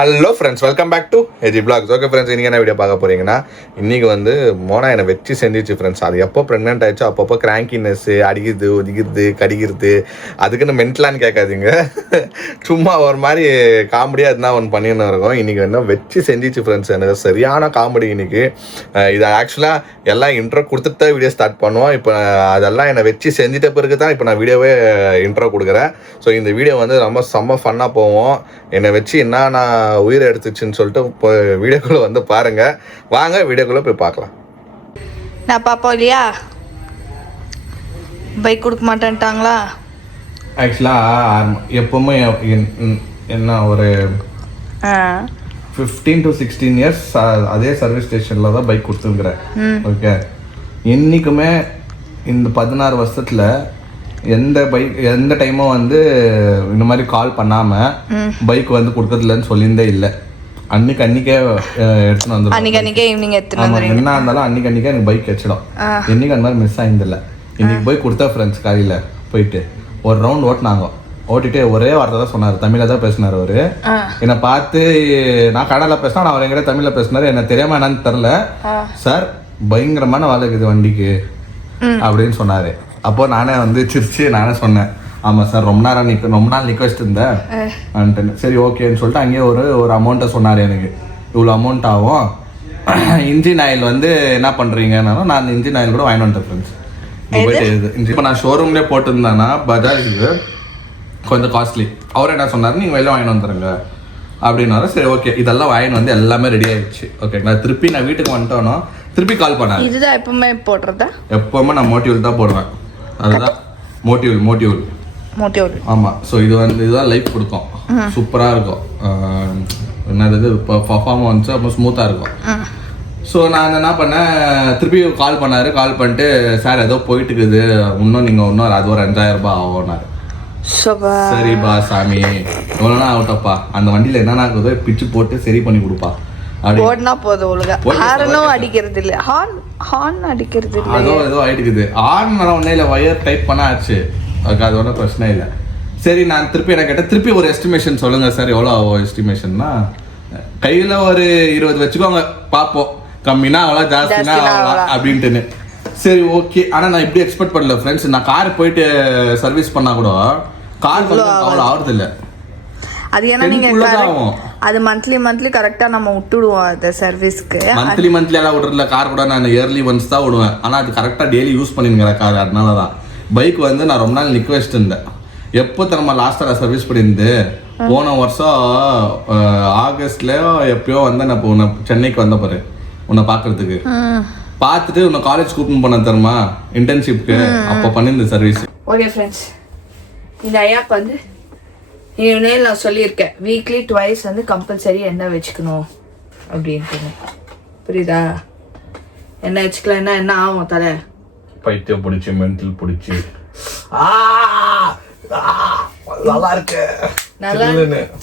Hello friends, welcome back to AG blogs. Okay friends, இன்றைக்கி என்ன video பார்க்க போகிறீங்கன்னா, இன்றைக்கி வந்து மோனா என்னை வச்சு செஞ்சிச்சு ஃப்ரெண்ட்ஸ். அது எப்போ ப்ரெக்னென்ட் ஆகிடுச்சோ அப்பப்போ கிராங்கினஸ்ஸு, அடிக்கிறது, ஒதிக்கிறது, கடிக்கிறது, அதுக்குன்னு மென்டலான்னு கேட்காதீங்க. சும்மா ஒரு மாதிரி காமெடியாக இருந்தால் ஒன்று பண்ணின்னு இருக்கும். இன்றைக்கி வந்து வச்சு செஞ்சிச்சு ஃப்ரெண்ட்ஸ். எனக்கு சரியான காமெடி இன்றைக்கி. இதை ஆக்சுவலாக எல்லாம் இன்ட்ரோ கொடுத்துட்டு தான் வீடியோ ஸ்டார்ட் பண்ணுவோம். இப்போ அதெல்லாம் என்னை வச்சு செஞ்சிட்ட பிறகு தான் இப்போ நான் வீடியோவே இன்ட்ரோ கொடுக்குறேன். ஸோ இந்த வீடியோ வந்து ரொம்ப செம்ம ஃபன்னாக போவோம். என்னை வச்சு என்ன நான் உயிரை எடுத்துச்சுன்னு சொல்லிட்டு இப்போ வீடியோக்குள்ளே வந்து பாருங்கள். வாங்க வீடியோக்குள்ளே போய் பார்க்கலாம். நான் பாப்போம் இல்லையா, பைக் கொடுக்க மாட்டேன்ட்டாங்களா? ஆக்சுவலாக எப்போவுமே என்ன ஒரு 15 to 16 இயர்ஸ் அதே சர்வீஸ் ஸ்டேஷனில் தான் பைக் கொடுத்துருக்குறேன். ஓகே, என்றைக்குமே இந்த 16 வருஷத்தில் எந்த டைமும் வந்து இந்த மாதிரி கால் பண்ணாமல் பைக் வந்து கொடுக்கறதுலன்னு சொல்லியிருந்தே இல்லை. அன்னைக்கே எடுத்துன்னு வந்துடும். அன்னைக்கே ஈவினிங் எடுத்துன்னு ஆமாம், என்ன இருந்தாலும் அன்னைக்கே எனக்கு பைக் வச்சிடும். என்றைக்கு அந்த மாதிரி மிஸ் ஆகிருந்தில்ல. இன்னைக்கு போய் கொடுத்தா ஃப்ரெண்ட்ஸ் காலையில் போயிட்டு ஒரு ரவுண்ட் ஓட்டினாங்க. ஓட்டிட்டு ஒரே வார்த்தை தான் சொன்னார், தமிழில் தான் பேசினார் அவர். என்னை பார்த்து நான் கடையில் பேசினா, நான் அவர் எங்கிட்ட தமிழில் பேசினார். என்ன தெரியாமல் என்னன்னு தெரில, சார் பயங்கரமான வேலை இருக்குது வண்டிக்கு அப்படின்னு சொன்னார். அப்போ நானே வந்து சிரிச்சு நானே சொன்னேன், ஆமாம் சார் ரொம்ப நாள் நிற்க வச்சுட்டு இருந்தேன். சரி ஓகேன்னு சொல்லிட்டு அங்கேயே ஒரு அமௌண்ட்டை சொன்னார். எனக்கு இவ்வளோ அமௌண்ட் ஆகும், இன்ஜின் ஆயில் வந்து என்ன பண்ணுறீங்கன்னாலும் நான் இன்ஜின் ஆயில் கூட வாங்கி வந்துட்டேன் ஃப்ரெண்ட்ஸ். இப்போ நான் ஷோரூம்லேயே போட்டிருந்தேன்னா பஜாஜுக்கு கொஞ்சம் காஸ்ட்லி. அவர் என்ன சொன்னார், நீங்கள் வெளில வாங்கிட்டு வந்துடுங்க அப்படின்னாரு. சரி ஓகே, இதெல்லாம் வாங்கிட்டு வந்து எல்லாமே ரெடி ஆகிடுச்சு. ஓகே, நான் வீட்டுக்கு வந்துட்டோன்னா திருப்பி கால் பண்ணேன். இதுதான் எப்பவுமே போடுறதா? எப்பவுமே நான் மோட்டிவல் தான் போடுவேன். அதுதான் மோட்டிவல். ஆமாம். ஸோ இதுதான் லைஃப் கொடுக்கும், சூப்பராக இருக்கும். என்னது பர்ஃபார்மன்ஸு அப்புறம் ஸ்மூத்தாக இருக்கும். ஸோ நான் என்ன பண்ணேன், திருப்பி கால் பண்ணார். கால் பண்ணிட்டு, சார் ஏதோ போயிட்டு இருக்குது, இன்னும் அது ஒரு 5000 ரூபாய் ஆகும்னாரு. சரிப்பா சாமி, எவ்வளோனா ஆகட்டப்பா, அந்த வண்டியில் என்னென்ன ஆகுதோ பிச்சு போட்டு சரி பண்ணி கொடுப்பா. ஓடுனா போதும், ஒழுங்கா ஹார்னும் அடிக்கிறது இல்ல, ஹார்ன் அடிக்கிறது இல்ல, ஏதோ ஆயிடுக்குது. ஹார்ன் ஒன்னே இல்லை, வயர் டைப் பண்ண ஆச்சு. ஓகே, அது ஒன்றும் பிரச்சனை இல்லை. சரி, நான் திருப்பி என்ன கேட்டேன், திருப்பி ஒரு எஸ்டிமேஷன் சொல்லுங்கள் சார், எவ்வளோ ஆகும் எஸ்டிமேஷன்னா? கையில் ஒரு 20 வச்சுக்கோங்க, பார்ப்போம், கம்மினா அவ்வளோ, ஜாஸ்தினா அவ்வளோ அப்படின்ட்டுன்னு. சரி ஓகே. ஆனால் நான் இப்படி எக்ஸ்பெக்ட் பண்ணல ஃப்ரெண்ட்ஸ். நான் கார் போயிட்டு சர்வீஸ் பண்ணால் கூட கார் அவ்வளோ ஆகுறது இல்லை. அது ஏன்னா நீங்க அது மந்த்லி கரெக்டா நம்ம விட்டுடுவோம் அந்த சர்வீஸ்க்கு. மந்த்லி எல்லாம் விடுறதுல, கார் கூட நான் இயர்லி ஒன்ஸ் தான் விடுவேன். ஆனா அது கரெக்டா டெய்லி யூஸ் பண்ணிருக்கிற கார். அதனாலதான் பைக் வந்து நான் ரொம்ப நாள் நிக்க வச்சுட்டு இருந்தேன். எப்போ நம்ம லாஸ்டா சர்வீஸ் பண்ணியிருந்து, போன வருஷம் ஆகஸ்ட்லயோ எப்பயோ வந்து நான் சென்னைக்கு வந்த பாரு உன்னை பாக்குறதுக்கு. பார்த்துட்டு உன்னை காலேஜ் கூப்பிட்டு போன தருமா இன்டர்ன்ஷிப்க்கு, அப்போ பண்ணிருந்த சர்வீஸ். ஓகே ஃப்ரெண்ட்ஸ், இந்த ஐயாக்கு வந்து நேரில் நான் சொல்லியிருக்கேன், வீக்லி 2 வந்து கம்பல்சரி எண்ணெய் வச்சுக்கணும் அப்படின்ட்டு. புரியுதா? எண்ணெய் வச்சுக்கலன்னா என்ன ஆகும்? தலை பைத்தியம் பிடிச்சி, மென்டல் பிடிச்சி. நல்லா இருக்கு, நல்லா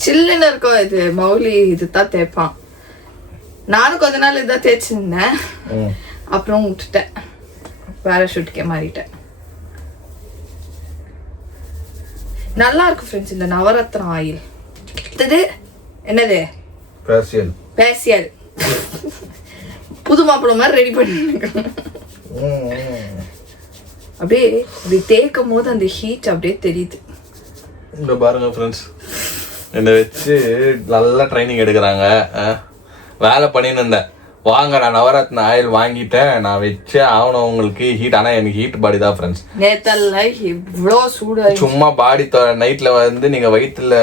சில்லுன்னு இருக்கும். இது மௌலி இதுதான் தேய்ப்பான். நானும் கொஞ்ச நாள் இதான் தேய்ச்சிருந்தேன், அப்புறம் விட்டுட்டேன், வேற ஷூட்டுக்கே மாறிட்டேன். நல்லா இருக்கு ஃப்ரெண்ட்ஸ் இந்த நவரத்ன ஆயில். என்னது? பேசியல். புது மாப்பிள்ளை மாதிரி ரெடி பண்ணி அப்படியே இப்படி தேய்க்கும் போது அந்த ஹீட் அப்படியே தெரியுது. இந்த பாருங்க ஃப்ரெண்ட்ஸ், என்னை வச்சு நல்லா ட்ரைனிங் எடுக்கிறாங்க. வேலை பண்ணின்னு இருந்தேன். வாங்க, நான் நவரத்ன ஆயில் வாங்கிட்டேன், நான் வச்சே ஆகணும் உங்களுக்கு ஹீட். ஆனால் எனக்கு ஹீட் பாடி தான் ஃப்ரெண்ட்ஸ். நேத்தல்ல இவ்வளோ சூடு. சும்மா பாடி நைட்டில் வந்து நீங்கள் வயிற்றுல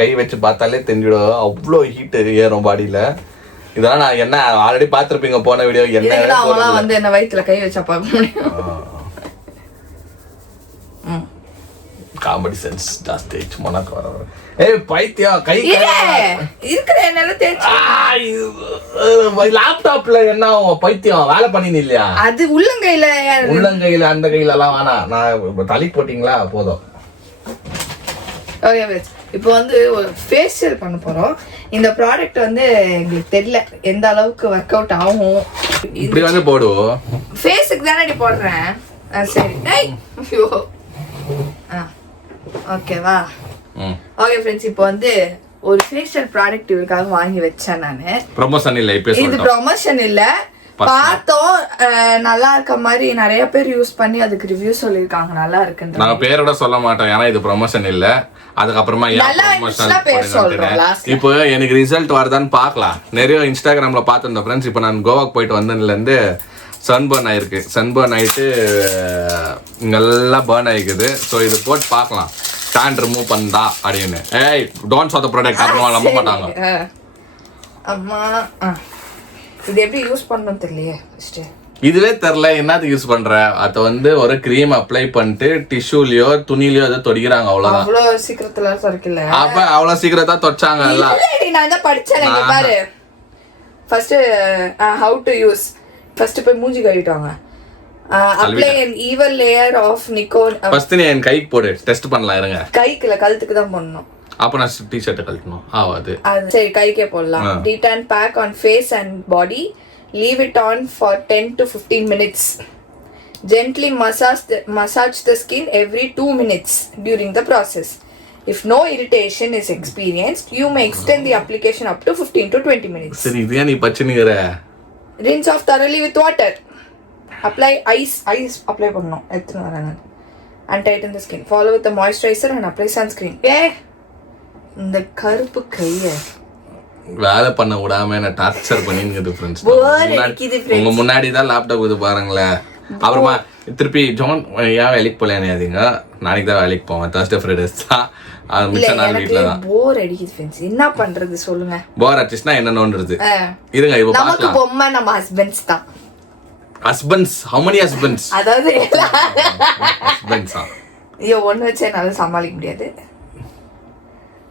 கை வச்சு பார்த்தாலே தெரிஞ்சிடும், அவ்வளோ ஹீட்டு ஏறும் பாடியில். இதெல்லாம் நான் என்ன ஆல்ரெடி பார்த்துருப்பீங்க போன வீடியோ. என்ன வந்து என்ன வயிற்றுல கை வச்சா பார்க்க முடியும். காமெடி சென்ஸ் ஜாஸ்தி சும்மா ஏய் பைத்தியம், கை இருக்கிற என்னால தேய்ச்சி லேப்டாப்ல என்ன பைத்தியம் வேலை பண்ணினு இல்லையா? அது உள்ளங்கையில அந்த கையில எல்லாம் வேணாம். நான் தலை போட்டிங்களா போதும். ஓகே, இப்போ வந்து ஒரு ஃபேஷியல் பண்ண போறோம். இந்த ப்ராடக்ட் வந்து எங்களுக்கு தெரியல எந்த அளவுக்கு ஒர்க் அவுட் ஆகும். இப்படி வந்து போடுவோம், ஃபேஸுக்கு தானே போடுறேன். சரி, ஐயோ ஓகேவா? ஓகே ஃப்ரெண்ட்ஸ், இப்போ வந்து ஒரு ஃபேஷியல் ப்ராடக்ட் இவருக்காக வாங்கி வச்சேன் நானு. ப்ரமோஷன் இல்ல, இப்ப இது ப்ரொமோஷன் இல்ல, பார்த்தோம் நல்லா இருக்க மாதிரி நிறைய பேர் யூஸ் பண்ணி அதுக்கு ரிவ்யூ சொல்லிருக்காங்க நல்லா இருக்குன்னு. நாங்க பேரோட சொல்ல மாட்டோம் ஏன்னா இது ப்ரமோஷன் இல்ல. அதுக்கப்புறமா இப்போ எனக்கு ரிசல்ட் வருதான்னு பார்க்கலாம். நிறைய இன்ஸ்டாகிராம்ல பார்த்துருந்தேன் ஃப்ரெண்ட்ஸ். இப்போ நான் கோவாக்கு போயிட்டு வந்ததுலேருந்து சன்பர்ன் ஆயிருக்கு. சன்பர்ன் ஆயிட்டு இங்கெல்லாம் பர்ன் ஆயிக்குது. ஸோ இது போட்டு பார்க்கலாம் டேன் ரிமூவ் பண்ணா அப்படின்னு. ஏய் டோன்ட் ஷோ தி ப்ராடக்ட், அப்புறமா நம்ப மாட்டாங்க. அம்மா இது எப்படி யூஸ் பண்ணணும் தெரியலையே. ஃபர்ஸ்ட் இதுவே தெரியல என்னது யூஸ் பண்ற. அத வந்து ஒரு கிரீம் அப்ளை பண்ணிட்டு டிஷ்யூலயோ துணிலயோ ஏதோ தொடிக்கிறாங்க, அவ்வளவுதான். அவ்வளவு சீக்கிரத்துல தொடைக்கல. அப்ப அவ்வளவு சீக்கிரத்தா தொச்சாங்க எல்லாம். நான் தான் படிச்சேன் இங்க பாரு. First how to use. First போய் மூஞ்சி கழுவிட்டாங்க. apply an even layer of Nikon. First நீ என் கைக்கு போடு, டெஸ்ட் பண்ணலாம் இருங்க. கைக்குல கழுத்துக்கு தான் போடணும். அப்ப நான் டி-ஷர்ட் கழட்டணும். ஆவாது. சரி கைக்கே போடலாம். Detan pack on face and body. Leave it on for 10 to 15 minutes. Gently massage the skin every 2 minutes during the process. If no irritation is experienced, you may extend the application up to 15 to 20 minutes. சரி இது நீ பச்சனிங்கற. Rinse off thoroughly with water. Apply ice apply பண்ணனும். எத்தனை வராங்க. And tighten the skin. Follow with the moisturizer and apply sunscreen. இந்த கருப்பு கையை வேலை பண்ண விடாம என்ன டார்ச்சர் பண்ணிருக்குது ஃப்ரெண்ட்ஸ். உங்க முன்னாடி தான் லேப்டாப் இது பாருங்களேன். அப்புறமா திருப்பி ஜான் ஏன் வேலைக்கு போலேனாதீங்க. நாளைக்கு தான் வேலைக்கு போவேன். Thursday Fridays தான். அது மிச்ச நாள் வீட்ல தான். போர் அடிக்குது ஃப்ரெண்ட்ஸ். என்ன பண்றது சொல்லுங்க. போர் அடிச்சுனா என்ன நோன்றது. இருங்க இப்போ பார்க்கலாம். நமக்கு பொம்மை நம்ம ஹஸ்பண்ட்ஸ் தான். Husbands how many husbands? அதாவது ஹஸ்பண்ட்ஸ் ஐயோ ஒன்னு வச்சே நல்லா சமாளிக்க முடியாது.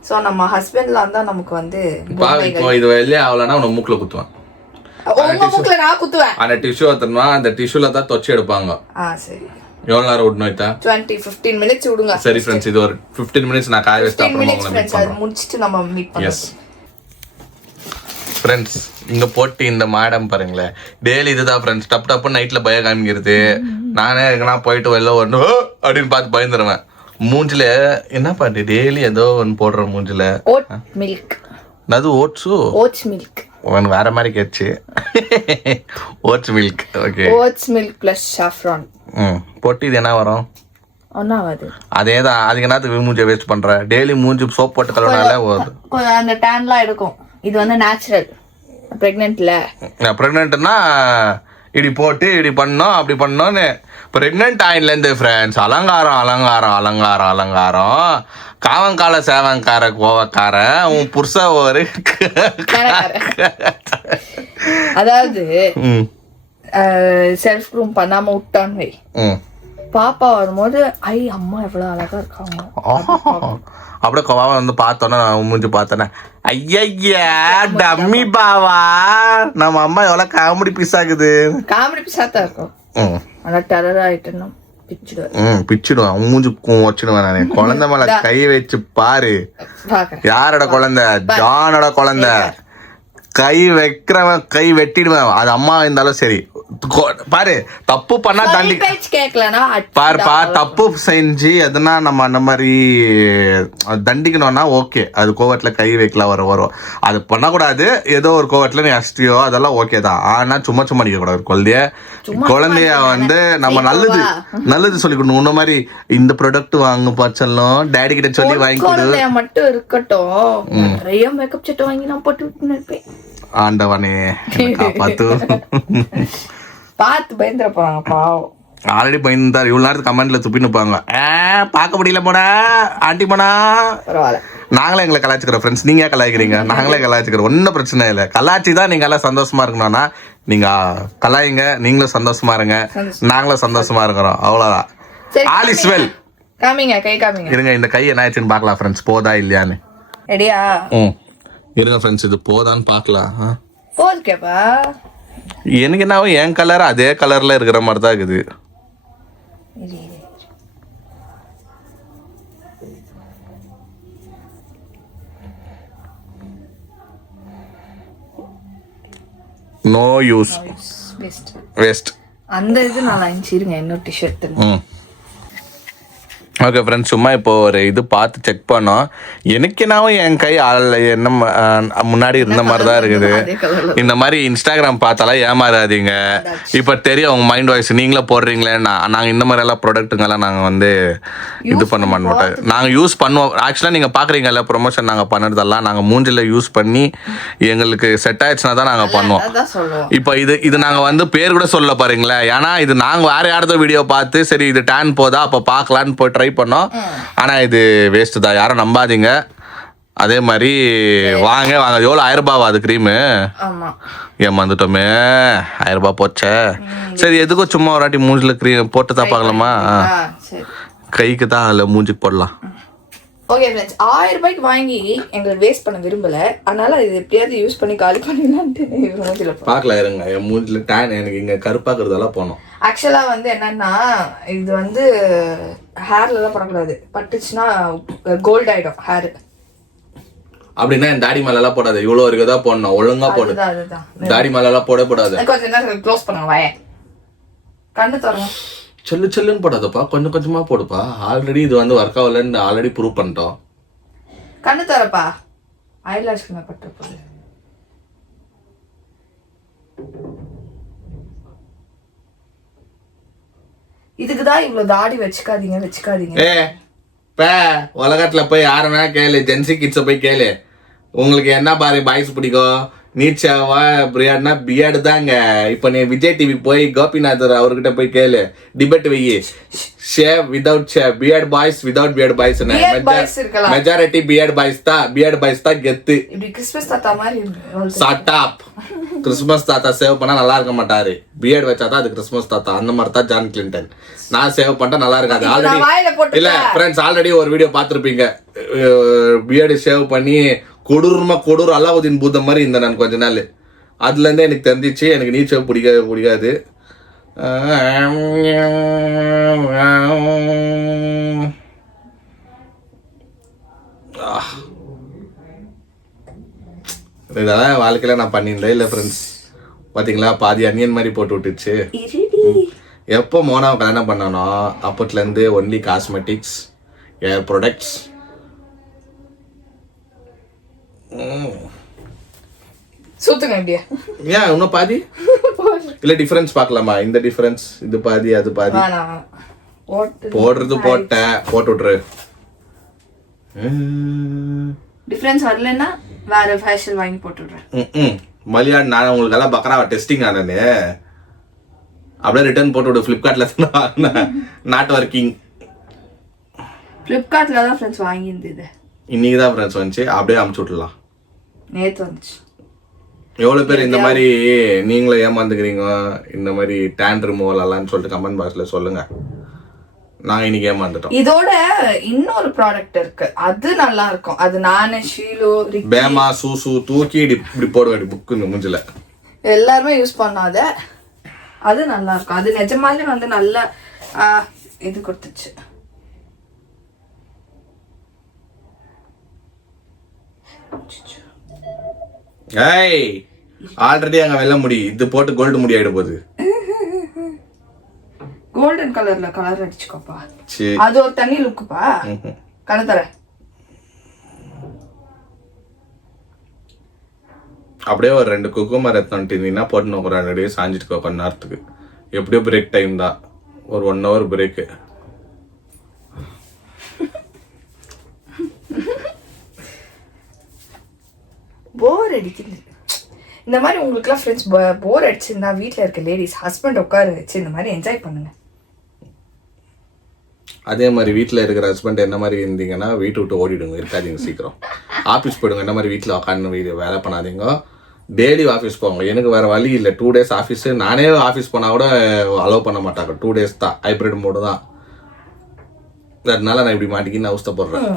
சோ நம்ம ஹஸ்பண்ட்ல இருந்தா நமக்கு வந்து இப்போ இது வெளியே ஆவலனா உன மூக்குல குத்துவான். உங்க மூக்குல நான் குத்துவேன். அந்த டிஷ்யூ அத்தனமா அந்த டிஷ்யூல தான் தொச்சி எடுப்பாங்க. சரி எவ்வளவு நேரம் விடணும் இத? 20-15 மினிட்ஸ் விடுங்க. சரி ஃப்ரெண்ட்ஸ் இது ஒரு 15 மினிட்ஸ் நான் காய வச்சிட்டு அப்புறமா உங்களை மீட் பண்றேன். அது முடிச்சிட்டு நம்ம மீட் பண்ணலாம். எஸ் ஃப்ரெண்ட்ஸ் இங்க போட்டு இந்த மேடம் பாருங்களேன். டெய்லி இதுதான் ஃப்ரெண்ட்ஸ். டப் டப்பு நைட்ல பய காமிக்கிறது. நானே எங்கனா போயிட்டு வெளில வரணும் அப்படின்னு பார்த்து பயந்துருவேன். மூஞ்சில என்ன பாட்டு டெய்லி ஏதோ ஒன்று போடுற மூஞ்சில. Oat milk. அது ஓட்ஸ் மில்க். ஒன்று வேற மாதிரி catch. Oats milk. Okay oats milk plus saffron. போட்டு இது என்ன வரும்? ஒன்னாவது அதேதான். அதுக்கு என்னத்துக்கு மூஞ்சி வேஸ்ட் பண்ற? டெய்லி மூஞ்சி சோப் போட்டு கழுவினாலே அந்த டேன்லாம் எடுக்கும். இது வந்து நேச்சுரல். பிரெக்னென்ட்னா இப்படி போட்டு இப்படி பண்ணோம் அப்படி பண்ணோன்னு. பிரெக்னென்ட் ஆயின்லேருந்து ஃப்ரெண்ட்ஸ் அலங்காரம் அலங்காரம் அலங்காரம் அலங்காரம். காவங்கால சேவங்கார கோவக்கார உன் புருஷ ஒரு அதாவது செல்ஃப் க்ரூம் பண்ணாம விட்டான்னு வை. பாப்பா வரும்போது ஐ அம்மா எவ்வளவு அழகா இருக்காங்க. அப்படியே கோவா வந்து பார்த்தோன்னா மூஞ்சி பார்த்தோன்னே ஐயா டம்மி பாவா நம்ம அம்மா எவ்வளவு காமெடி பீஸ் ஆகுது. காமெடி பீஸா தான் இருக்கும். ஆனா டெரர் ஆயிட்டேன்னா பிச்சிடுவேன். மூஞ்சி வச்சிடுவேன் நானே. குழந்தை மேல கை வச்சு பாரு. யாரோட குழந்தை? ஜானோட குழந்தை. கை வைக்கிறவன் கை வெட்டிடுவேன். அது அம்மா இருந்தாலும் சரி. பாரு தப்பு பண்ணா தப்பு செஞ்சு எதுனா நம்ம அந்த மாதிரி தண்டிக்கணும்னா ஓகே. அது கோவத்துல கை வைக்கலாம் வரும். அது பண்ணக்கூடாது. ஏதோ ஒரு கோவத்துல நீ அஷ்டியோ அதெல்லாம் ஓகே தான். ஆனா சும்மா சும்மா நிக்க கூடாது. குழந்தைய வந்து நம்ம நல்லது சொல்லி கொடுக்கணும். உன்ன மாதிரி இந்த ப்ராடக்ட் வாங்க பாச்சலும் டேடி கிட்ட சொல்லி வாங்கி கொடு மட்டும் இருக்கட்டும். நிறைய மேக்கப் செட் வாங்கி நான் போட்டு விட்டு இருப்பேன். ஆண்டவனே காப்பாத்து. பார்த்து பயந்துட போறாங்க பாவம். ஆல்ரெடி பயந்துட்டார். இவ்வளவு நேரத்துக்கு கமெண்ட்ல துப்பின்னு போங்க. பார்க்க முடியல போனா ஆண்டி போனா. நாங்களே எங்களை கலாய்ச்சிக்கிறோம் ஃப்ரெண்ட்ஸ். நீங்க கலாய்க்கிறீங்க, நாங்களே கலாய்ச்சிக்கிறோம். ஒன்னும் பிரச்சனை இல்லை. கலாய்ச்சி தான் நீங்க எல்லாம் சந்தோஷமா இருக்கணும்னா நீங்க கலாயிங்க. நீங்களும் சந்தோஷமா இருங்க, நாங்களும் சந்தோஷமா இருக்கிறோம். அவ்வளவுதான். All is well. காமிங்க கை காமிங்க. இருங்க இந்த கை என்ன ஆச்சுன்னு பார்க்கலாம் ஃப்ரெண்ட்ஸ். போதா இல்லையான்னு. ரெடியா? இருங்க ஃப்ரெண்ட்ஸ் இது போதான்னு பார்க்கலாம். போதுக்கேப்பா. எனக்கு என்ன என் கலர் அதே கலர்ல இருக்கிற மாதிரி தான் இருக்குது. No use waste. அந்த இது நல்லா இருந்துச்சு. இருங்க இன்னொரு டிஷர்ட். ஓகே ஃப்ரெண்ட்ஸ், சும்மா இப்போ ஒரு இது பார்த்து செக் பண்ணோம். எனக்கு என்னாவும் என் கை என்ன முன்னாடி இருந்த மாதிரி தான் இருக்குது. இந்த மாதிரி இன்ஸ்டாகிராம் பார்த்தாலாம் ஏமாறாதீங்க. இப்போ தெரியும் உங்கள் மைண்ட் வாய்ஸ் நீங்களே போடுறீங்களேன்னா. நாங்கள் இந்த மாதிரியெல்லாம் ப்ராடக்ட்டுங்கெல்லாம் நாங்கள் வந்து இது பண்ண மாட்டோம். நாங்கள் யூஸ் பண்ணுவோம். ஆக்சுவலாக நீங்கள் பார்க்குறீங்கல்ல ப்ரொமோஷன் நாங்கள் பண்ணுறதெல்லாம் நாங்கள் மூஞ்சில் யூஸ் பண்ணி எங்களுக்கு செட் ஆயிடுச்சுன்னா தான் நாங்கள் பண்ணுவோம். இப்போ இது நாங்கள் வந்து பேர் கூட சொல்ல பாருங்களேன். ஏன்னா இது நாங்கள் வேறு யாரதோ வீடியோ பார்த்து சரி இது டேன் போதா அப்போ பார்க்கலான்னு போய் ட்ரை பண்ணோம். ஆனால் இது வேஸ்ட்டு தான், யாரும் நம்பாதீங்க. அதே மாதிரி வாங்க எவ்வளோ 1000 ரூபாவா அது க்ரீமு? ஏமாந்துட்டோமே, 1000 ரூபாய் போச்சே. சரி எதுக்கும் சும்மா ஒரு வாட்டி மூஞ்சில் க்ரீம் போட்டு தான் பார்க்கலாமா? கைக்கு தான் அதில் மூஞ்சிக்கு போடலாம். ஓகே ஃப்ரெண்ட்ஸ், 1000 ரூபாய்க்கு வாங்கி எங்களுக்கு வேஸ்ட் பண்ண விரும்பல. அதனால இது எப்படியாவது யூஸ் பண்ணி காலி பண்ணிடலான்ட்டு பார்க்கலாம். இருங்க, என் மூஞ்சில் டேன் எனக்கு இங்கே கருப்பாக்குறதெல்லாம் போனோம். ஆக்சுவலாக வந்து என்னன்னா இது வந்து ஹேர்ல தான் போடக்கூடாது. பட்டுச்சுன்னா கோல்ட் ஆயிடும் ஹேர். அப்படின்னா என் தாடி மேலெல்லாம் போடாது. இவ்வளோ வரைக்கும் தான் போடணும். ஒழுங்கா போடு. தாடி மேலெல்லாம் போடக்கூடாது. கொஞ்சம் நேரம் க்ளோஸ் பண்ணுங்க வாய. கண்ணு தரணும். சொல்லுன்னு போடாதப்பா, கொஞ்சம் கொஞ்சமா போடுப்பா. ஆல்ரெடி இது வந்து ஒர்க் ஆகலன்னு ஆல்ரெடி ப்ரூவ் பண்ணிட்டோம். கண்ணு தரப்பா. ஐலாஷ்க்கு நான் பட்டு இதுக்குதான் இவ்வளவு தாடி வச்சுக்காதீங்க. உலகத்துல போய் யாருன்னா கேளு, ஜென்சி கிட்ஸ போய் கேளு. உங்களுக்கு என்ன பாரு பாய்ஸ் பிடிக்கும்? நீட்சாவா பிரியாட்னா பியர்டு தாங்க. இப்போ நீ விஜய் டிவி போய் கோபிநாதர் அவர்கிட்ட போய் கேளு, டிபேட் வை. Shave without shave, beard boys without beard boys. Majority beard boys தான் கெத்து. கிறிஸ்மஸ் தாத்தா மாதிரி சட்டாப். கிறிஸ்மஸ் தாத்தா சேவ் பண்ணா நல்லா இருக்க மாட்டாரு. பியர்ட் வச்சாதான் அது கிறிஸ்மஸ் தாத்தா. அந்த மாதிரி தான் ஜான் கிளின்டன். நான் சேவ் பண்ணிட்டா நல்லா இருக்காது. ஆல்ரெடி இல்ல ஃப்ரெண்ட்ஸ், ஆல்ரெடி ஒரு வீடியோ பார்த்துருப்பீங்க. பியர்டு சேவ் பண்ணி கொடூர் அலாவுதீன் பூதம் மாதிரி இருந்தேன் நான் கொஞ்ச நாள். அதுலேருந்தே எனக்கு தெரிஞ்சிச்சு எனக்கு நீச்சல் பிடிக்காது. இதெல்லாம் வாழ்க்கையில் நான் பண்ணியிருந்தேன் இல்லை ஃப்ரெண்ட்ஸ். பார்த்தீங்களா, பாதி அன்னியன் மாதிரி போட்டு விட்டுச்சு. எப்போ மோனாவை கல்யாணம் பண்ணானோ அப்போத்துலேருந்து ஒன்லி காஸ்மெட்டிக்ஸ், ஏர் ப்ராடக்ட்ஸ். சுத்துங்க இப்படியே. ஏன் இன்னும் பாதி இல்ல டிஃபரன்ஸ் பார்க்கலாமா? இந்த டிஃபரன்ஸ், இது பாதி அது பாதி. போடுறது போட்டு விட்டுரு. டிஃபரன்ஸ் வரலன்னா வேற ஃபேஷியல் வாங்கி போட்டு விடுறேன். மலியான் நான் உங்களுக்கு எல்லாம் பக்கரா டெஸ்டிங் ஆனே அப்படியே ரிட்டர்ன் போட்டு விடு. ஃப்ளிப்கார்ட்ல தான் நாட் ஒர்க்கிங். ஃப்ளிப்கார்ட்ல தான் ஃப்ரெண்ட்ஸ் வாங்கியிருந்தது. இன்னைக்கு தான் ஃப்ரெண்ட்ஸ் வந்துச்சு. அப்படியே அமுச்சு விட்டுலாம். நேற்று வந்துச்சு. எவ்வளோ பேர் இந்த மாதிரி நீங்களும் ஏமாந்துக்கிறீங்க இந்த மாதிரி டேன் ரிமூவல் எல்லாம் சொல்லிட்டு கமெண்ட் பாக்ஸ்ல சொல்லுங்க. நான் இன்னைக்கு ஏமாந்துட்டோம். இதோட இன்னொரு ப்ராடக்ட் இருக்கு, அது நல்லா இருக்கும். அது நானே ஷீலோ பேமா சூசு தூக்கி இப்படி போடுவேன் புக்கு இந்த மூஞ்சில. எல்லாருமே யூஸ் பண்ணாத. அது நல்லா இருக்கும். அது நிஜமாலே வந்து நல்ல இது கொடுத்துச்சு. ஏய், ஆல்ரெடி அங்க வெள்ள முடி, இது போட்டு கோல்டு முடி ஆயிட போகுது. கோல்டன் கலர்ல கலர் அடிச்சுக்கோப்பா. அது ஒரு தனி லுக்குப்பா. கணத்தர அப்படியே ஒரு 2 குக்குமர் எடுத்துட்டீங்கன்னா போட்டு ஒரு 2 டேஸ் சாஞ்சிட்டு கொஞ்ச நேரத்துக்கு. எப்படியோ பிரேக் டைம் தான், ஒரு 1 hour பிரேக்கு. போர் அடிக்குது. இந்த மாதிரி உங்களுக்குலாம் ஃப்ரெண்ட்ஸ் போர் அடிச்சிருந்தா வீட்டில் இருக்க லேடிஸ் ஹஸ்பண்ட் உட்கார வச்சு இந்த மாதிரி என்ஜாய் பண்ணுங்க. அதே மாதிரி வீட்டில் இருக்கிற ஹஸ்பண்ட் என்ன மாதிரி இருந்தீங்கன்னா வீட்டு விட்டு ஓடிடுங்க, இருக்காதீங்க சீக்கிரம். ஆஃபீஸ் போயிடுங்க. என்ன மாதிரி வீட்டில் உட்காந்து வேலை பண்ணாதீங்க. டெய்லி ஆஃபீஸ் போவாங்க. எனக்கு வேறு வழி இல்லை. 2 days ஆஃபீஸு. நானே ஆஃபீஸ் போனால் கூட அலோவ் பண்ண மாட்டாங்க. 2 days தான், ஹைப்ரிட் மோடு தான். அதனால நான் இப்படி மாட்டிக்கின்னு அவஸ்தைப்படுறேன்.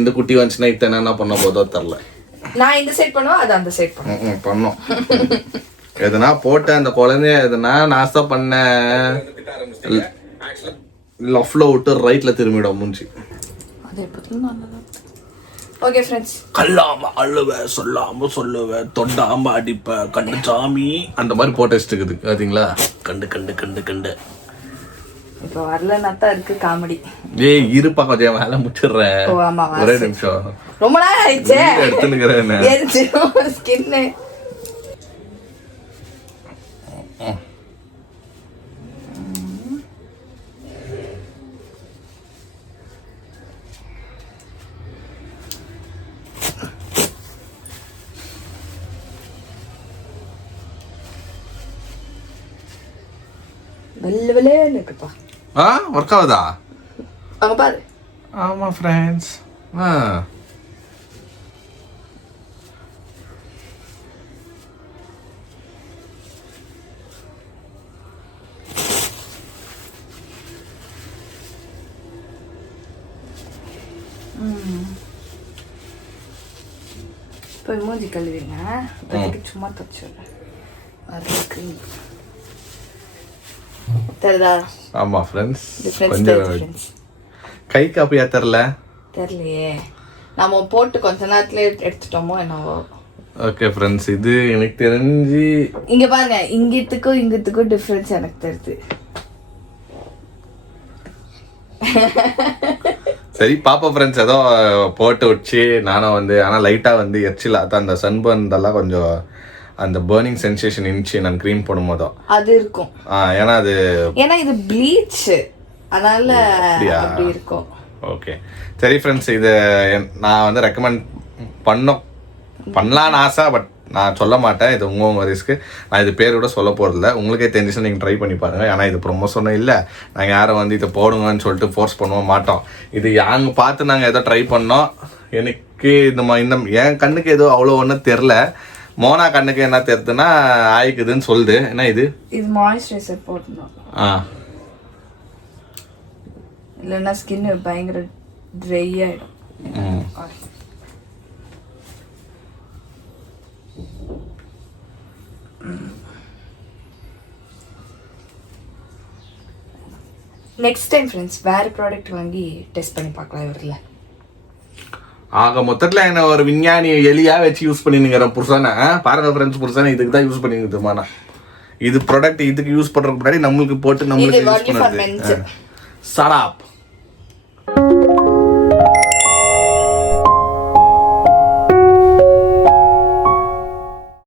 இந்த குட்டி வந்துச்சுன்னா இத்தனை என்ன பண்ண போதோ தெரில. நான் இந்த சைட் பண்ணுவேன், அது அந்த சைட் பண்ணோம். எதுனா போட்ட அந்த குழந்தைய எதுனா நாஸ்தா பண்ண லெஃப்ட்ல விட்டு ரைட்ல திரும்பிடும் மூஞ்சி. அதே பத்தினா ஓகே ஃப்ரெண்ட்ஸ். கல்லாம அழுவ சொல்லாம சொல்லுவ தொண்டாம அடிப்ப கண்டு சாமி அந்த மாதிரி போட்டோ இருக்குது. பார்த்தீங்களா? கண்டு கண்டு கண்டு கண்டு இப்போ வரலன்னா தான் இருக்கு காமெடி. ஏய் இருப்பா கொஞ்சம் வேலை முடிச்சிடுறேன். ஓ ஆமா ஒரே நிமிஷம். ரொம்ப நாள் ஆயிடுச்சு எடுத்துனுக்கிறேன். ஸ்கின்னு வெள்ளை வெள்ளைன்னு இருக்குப்பா. ஒர்க் ஆகுதா? அங்க பாரு. ஆமா ஃப்ரெண்ட்ஸ். இப்போ மூஞ்சி கழுவிங்க. அதுக்கு சும்மா தச்சுடுறேன். அது க்ரீம் தெரியுதா? ஆமா ஃப்ரெண்ட்ஸ். கொஞ்சம் கை காப்பியா தெரியல. தெரியலையே, நம்ம போட்டு கொஞ்ச நேரத்துல எடுத்துட்டோமோ என்னவோ. ஓகே ஃப்ரெண்ட்ஸ், இது எனக்கு தெரிஞ்சு இங்க பாருங்க, இங்கத்துக்கும் டிஃபரன்ஸ் எனக்கு தெரியுது. சரி பாப்பா ஃப்ரெண்ட்ஸ், ஏதோ போட்டு வச்சு நானும் வந்து ஆனால் லைட்டாக வந்து எச்சில் அதான் அந்த சன்பர்ன் இதெல்லாம் கொஞ்சம் அந்த பர்னிங் சென்சேஷன் இருந்துச்சு நான் க்ரீம் போடும்போதோ. அது இருக்கும். ஏன்னா இது ப்ளீச், அதனால அப்படி இருக்கும். ஓகே சரி ஃப்ரெண்ட்ஸ், இது நான் வந்து ரெக்கமெண்ட் பண்ணலான்னு ஆசை, பட் நான் சொல்ல மாட்டேன். இது உங்கள் ரிஸ்க்கு. நான் இது பேர் கூட சொல்ல போகிறதில்ல. உங்களுக்கே தெரிஞ்சுன்னா நீங்கள் ட்ரை பண்ணி பாருங்கள். ஏன்னா இது ப்ரொமோஷனும் இல்லை, நாங்கள் யாரும் வந்து இதை போடுங்கன்னு சொல்லிட்டு ஃபோர்ஸ் பண்ணவும் மாட்டோம். இது அங்கே பார்த்து நாங்கள் ஏதோ ட்ரை பண்ணோம். எனக்கு இந்த என் கண்ணுக்கு ஏதோ அவ்வளோ ஒன்றும் தெரில. மோனா கண்ணுக்கு என்ன தெரியுதுன்னா ஆயிக்குதுன்னு சொல்லுது. என்ன இது மாய்ஸ்சரைசர் போடணும், இல்லைன்னா ஸ்கின் பயங்கர ட்ரை ஆகிடும். நெக்ஸ்ட் டைம் ஃப்ரெண்ட்ஸ் வேற ப்ராடக்ட் வாங்கி டெஸ்ட் பண்ணி பார்க்கலாம் இவரில். ஆக மொத்தத்தில் என்ன ஒரு விஞ்ஞானி எலியா வச்சு யூஸ் பண்ணினுங்கிற புருஷனை பாருங்க ஃப்ரெண்ட்ஸ், புருஷனை இதுக்கு தான் யூஸ் பண்ணிக்குதுமாண்ணா. இது ப்ராடக்ட் இதுக்கு யூஸ் பண்ணுறதுக்கு முன்னாடி நம்மளுக்கு போட்டு நம்மளுக்கு யூஸ் பண்ணுறது. சடாப்